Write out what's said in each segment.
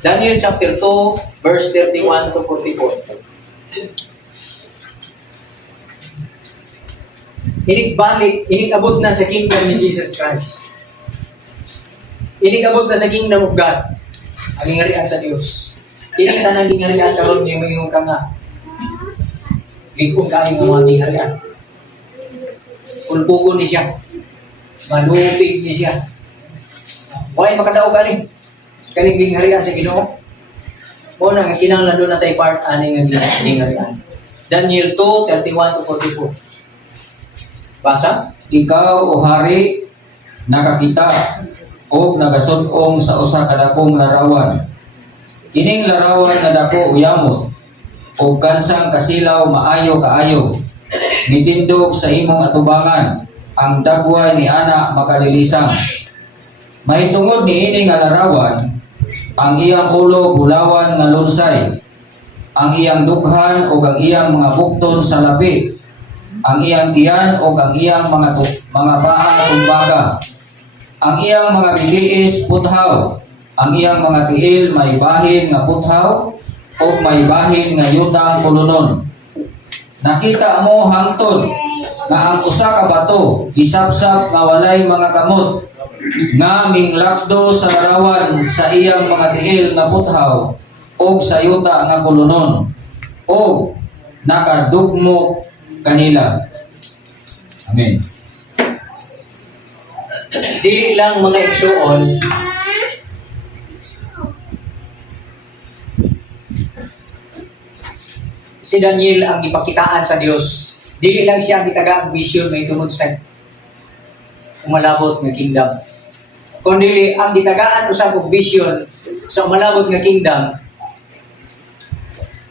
Daniel chapter 2, verse 31 to 44. Inig-abot na sa kingdom ni Jesus Christ. Inig-abot na sa kingdom of God. Ang ingarian sa Diyos. Kining tanang ingarian karon ni mayong ka nga. Ligong kayo ng mga ingarian. Ulpugon ni siya. Malupig ni siya. Why makadaog ani? Kaning ingarian sa Ginoo. O na nga kinahanglan doon na tayo part ani nga ingarian. Daniel 2, 31 to 44. Basa? Ikaw o hari nakakita o nagasud-ong sa usa ka dakong larawan. Kining larawan nga dako uyamot o kansang kasilaw maayo kaayo. Nitindog sa imong atubangan ang dagway ni ana makalilisang. Mahitungod ni ini nga larawan ang iyang ulo bulawan nga lunsay. Ang iyang dughan o ang iyang mga bukton sa labi. Ang iyang tiyan o ang iyang mga paa tumbaga. Ang iyang mga biliis puthaw. Ang iyang mga tiil may bahin nga puthaw o may bahin nga yutang pulunon. Nakita mo hangtod nga ang usa ka bato gisapsap nga walay mga kamot nga minglakdo sa larawan sa iyang mga tiil nga puthaw o sa yuta nga kulunon o nakadugmo kanila. Amen. Di lang mga igsuon si Daniel ang ipakitaan sa Dios. Dili lang siya ang gitaga ang vision may tungod sa umalabot nga kingdom. Kundi ang gitagaan usab og vision sa umalabot nga kingdom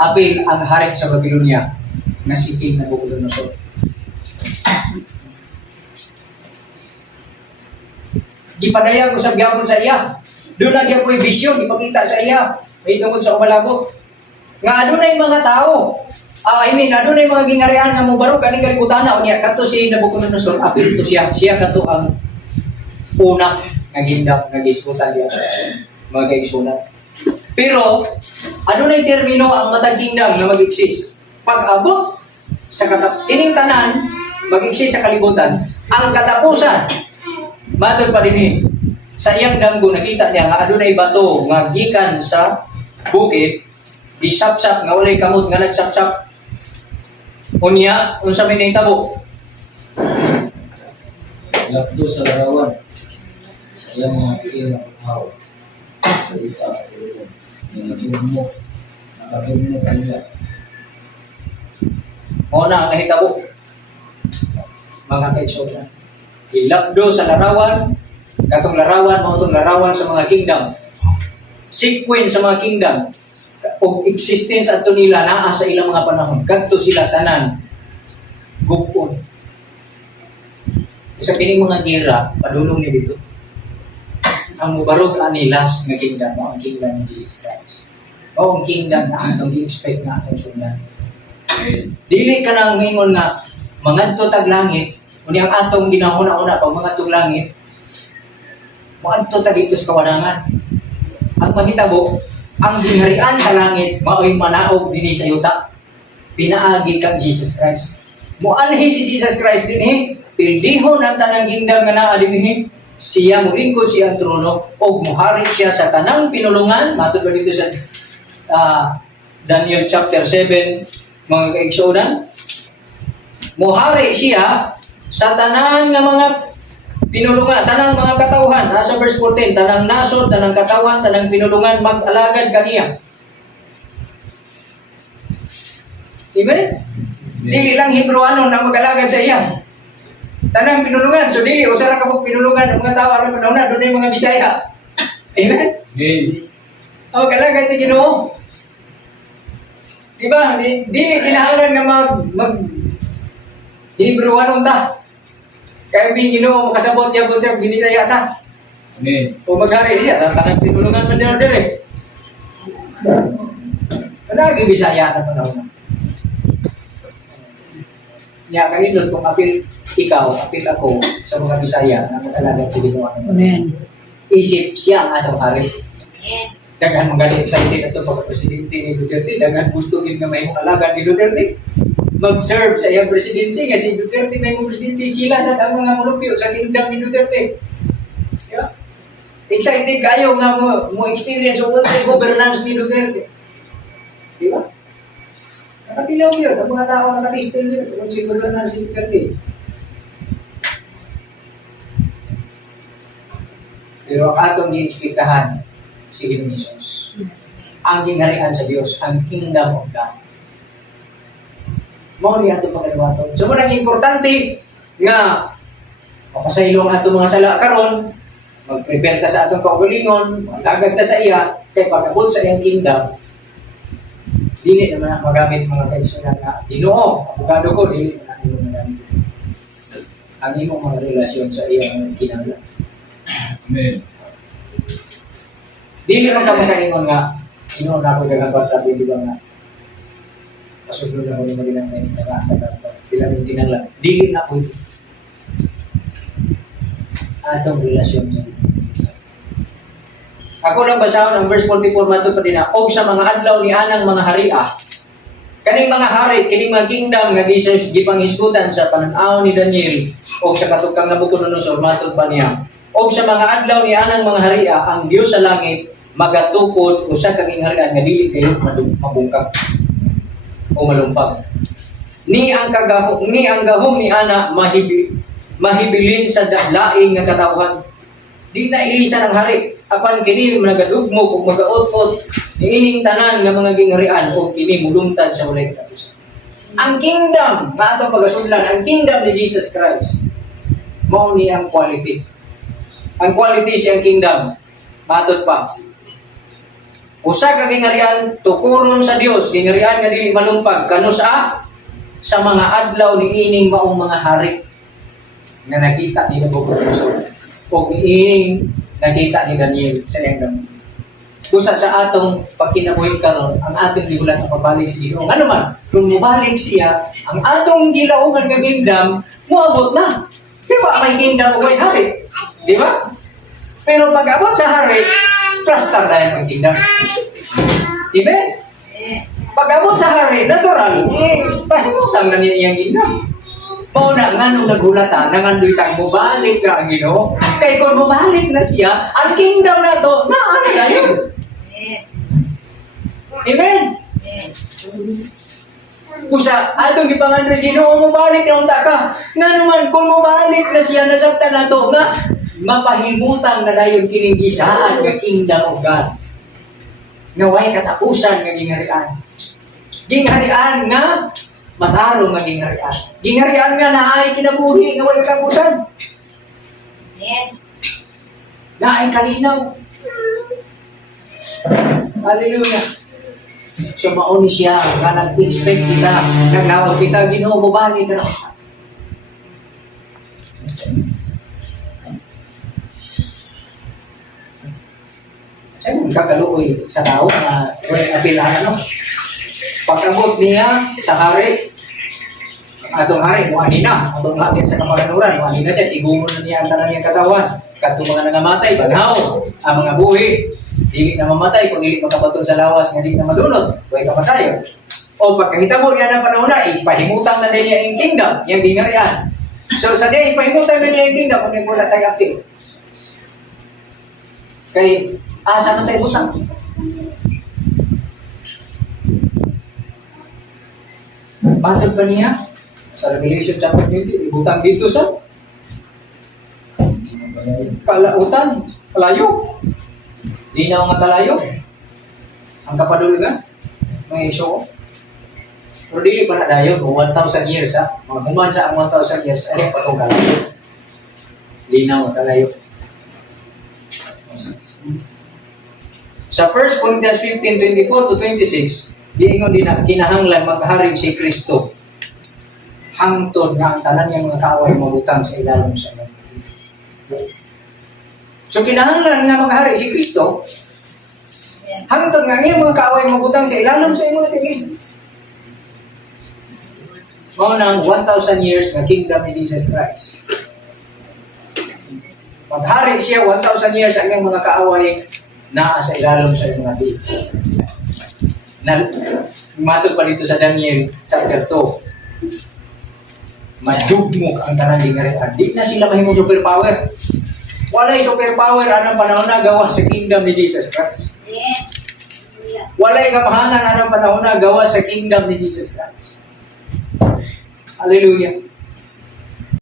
apil ang hari sa Babylonia nga si King Nabucodonosor. Gipadayag usab gyapon sa iya. Doon na gyapon yung vision ipakita sa iya may tungod sa umalabot. Nga adunay mga tao. Adunay mga gingarian nga mobarog ani kalibutan na unya kadto si Nabucodonosor apil to siya. Siya kadto ang una nga gindap nga gisgutan diya. Mga kaigsunan. Pero adunay termino ang matag kingdom nga mag-exist. Pag-abot sa ining tanan mag-exist sa kalibutan, ang katapusan matod pa dinhi sa iyang damgo nakita niya nga adunay bato nga gikan sa bukid gisapsap nga walay kamot nga nagsapsap unya unsa may nahitabo Lakdo sa larawan sa iyang mga tiil na puthaw sa yuta nga kulunon. Nakadugmo kanila. mo na ang nahitabo mga kaigsunan. Ilabdo sa larawan, katong larawan, mao tong larawan sa mga kingdom. Sequence sa mga kingdom o existence adto nila naa sa ilang mga panahon. Kadto sila tanan gupon. Sa kining mga gira, padulong ni dito. Ang mubarog ani last nga kingdom, ang kingdom ni Jesus Christ. O ang kingdom na atong gi-expect na atong sundan. Dili ka nang mingon nga mangadto tag langit, uni ang atong ginahuna-una pag mangadtong langit, mangadto ta dito sa kawadangan. Ang mahitabo, ang ginharian sa langit mao'y manaog dinhi sa yuta. Pinaagi kang Jesus Christ. Muanhi si Jesus Christ dinhi, pildihon ang tanang kingdom nga naa dinhi. Siya mulingkod siya ang trono og muhari siya sa tanang pinulungan. Matod ba dito sa Daniel chapter 7 mga kaigsunan, muhari siya sa tanan nga mga pinulungan, tanang mga katawhan. Nasa verse 14, tanang nasod, tanang katawan, tanang pinulungan, mag-alagad kaniya. Diba? Dili lang Hebreano na mag-alagad sa iya. Tanang pinulungan. So dili, usara ka po pinulungan ng mga tao, alam ko na, doon yung mga Bisaya. Amen? Amen. Mag-alagad sa Ginoo. Diba? Dili kinahanglan nga mag Hebrewanong ta. Kaya Ginoo makasabot niya po sa Binisaya ta. Amen. O maghari siya, tanang pinulungan man din dire. Lagi Bisaya na panahon. Nya kanito kung apil ikaw, apil ako sa mga Bisaya na mag-alagad sa Ginoo. Amen. Isip siya ang atong hari. Daghan mga excited ato pagka-presidente ni Duterte, daghan gusto gid nga may alaga ni Duterte. Mag-serve sa iyang presidency kasi Duterte may presidente, sila sa ang mga mulupyo sa kingdom ni Duterte. Yeah. Excited kayo nga mo experience o governance ni Duterte. Di ba? Nakatilaw yun, ang mga tao nakatisting yun, kung si governance ni Duterte. Pero ang atong gi-expectahan si Jesus. Ang gingharian sa Dios, ang kingdom of God. Mao ni ato pagkanawaton. So mo nang importante nga mapasaylo ang ato mga sala karon, mag-prepare ta sa atong kaugalingon, magdagag ta sa iya kay pag-abot sa iyang kingdom. Dili naman magamit mga kaigsunan nga Ginoo, abogado ko dili na imo magamit. Ang imong mga relasyon sa iyang kinahanglan. Amen. Dili man ka makaingon nga Ginoo na ako gagawad tabi di ba nga pasugod na ko ni Marinang na bilang yung kinahanglan. Dili na ko ito. Atong relasyon sa Ginoo. Ako lang basahon ang verse 44 matud pa din na og sa mga adlaw ni anang mga haria. Kaning mga hari, kining mga kingdom nga gipanghisgutan sa panan-aw ni Daniel og sa katukang Nabucodonosor matud pa niya. Og sa mga adlaw ni anang mga haria, ang Dios sa langit magatukod usa ka gingharian nga dili kayo mabungkag o malumpag. Ni ang gahom ni ana mahibilin sa laing nga katawhan. Di na ilisan ang hari apan kini nagadugmok ug magaot-ot niining tanan nga mga gingharian o kini mulungtad sa walay katapusan. Ang kingdom nga ato pagasudlan, ang kingdom ni Jesus Christ mao ni ang quality. Ang quality siyang kingdom. Matod pa. Usa ka gingharian tukuron sa Dios, gingharian nga dili malumpag kano sa mga adlaw ni ining maong mga hari nga nakita ni Nabucodonosor o ining nakita ni Daniel sa iyang damo. Usa sa atong pagkinabuhi karon, ang atong gibulat ang pabalik sa Ginoo. Ano man, kung mubalik siya, ang atong gilauman nga kingdom moabot na. Di ba may kingdom o may hari? Di ba? Pero pag-abot sa hari, cluster na yung kingdom. Di ba? Pag-abot sa hari, natural, pahimutan na niya iyang kingdom. Mao na nga nung nagulatan, nangandoy tang mubalik ka ang Ginoo. Kay kung mubalik na siya, ang kingdom na to, naano na yun? Amen? Kusa, atong gipangandoy Ginoo, mubalik na unta ka. Nga naman, kung mubalik na siya, nasabtan na to, nga mapahimutan na dayon kining gisaan nga kingdom of God. Nga way katapusan nga gingharian. Gingharian nga matarong nga gingharian. Gingharian nga naay kinabuhi nga way katapusan. Naay kalinaw. Hallelujah. So mauni siya nga nag-expect kita, nagnawag kita, Ginoo mo balik ka na. Sa'yo mong kagaluoy sa tao na apilahan ano. Pag-abot niya sa hari, atong hari, muani na, atong natin sa kamaganuran, muani na siya, tigumo na niya ang tanan niyang katawan. Katong mga nangamatay, banhaw, ang mga buhi, dili na mamatay, kung dili makabaton sa lawas, nga dili na madunod, huwag kapatayo. O pagkakita mo niya ng panahon na, ipahimutan na niya yung kingdom, yung gingharian. So sa niya, ipahimutan na niya yung kingdom, kung wala tayo active. Kay, asa man tayo butang? Batod pa niya, sa Revelation chapter 20, ibutang dito sa kalautan, kalayo. Linaw nga kalayo. Ang kapadulgan, may iso. Pero dili pa na dayon, 1,000 years ha. Mga humansa ang 1,000 years, ay patong kalayo. Linaw nga kalayo. Sa 1 Corinthians 15:24 to 26, diingon din na kinahanglan magkaharing si Kristo. Hangtod nga ang tanan niyang mga kaaway mabutang sa ilalim sa iyo. So kinahanglan nga maghari si Kristo. Hangtod nga iyang mga kaaway mabutang sa ilalim sa imong tingin. Mao nang 1,000 years nga kingdom ni Jesus Christ. Maghari siya 1,000 years ang iyang mga kaaway naa sa ilalim sa iyong nabi. Matod pa dito sa Daniel chapter 2. Madugmok ang tanang gingarian. Di na sila mahimong superpower. Walay superpower anong panahon na gawa sa kingdom ni Jesus Christ. Yes. Walay kamahanan anong panahon na gawa sa kingdom ni Jesus Christ. Hallelujah.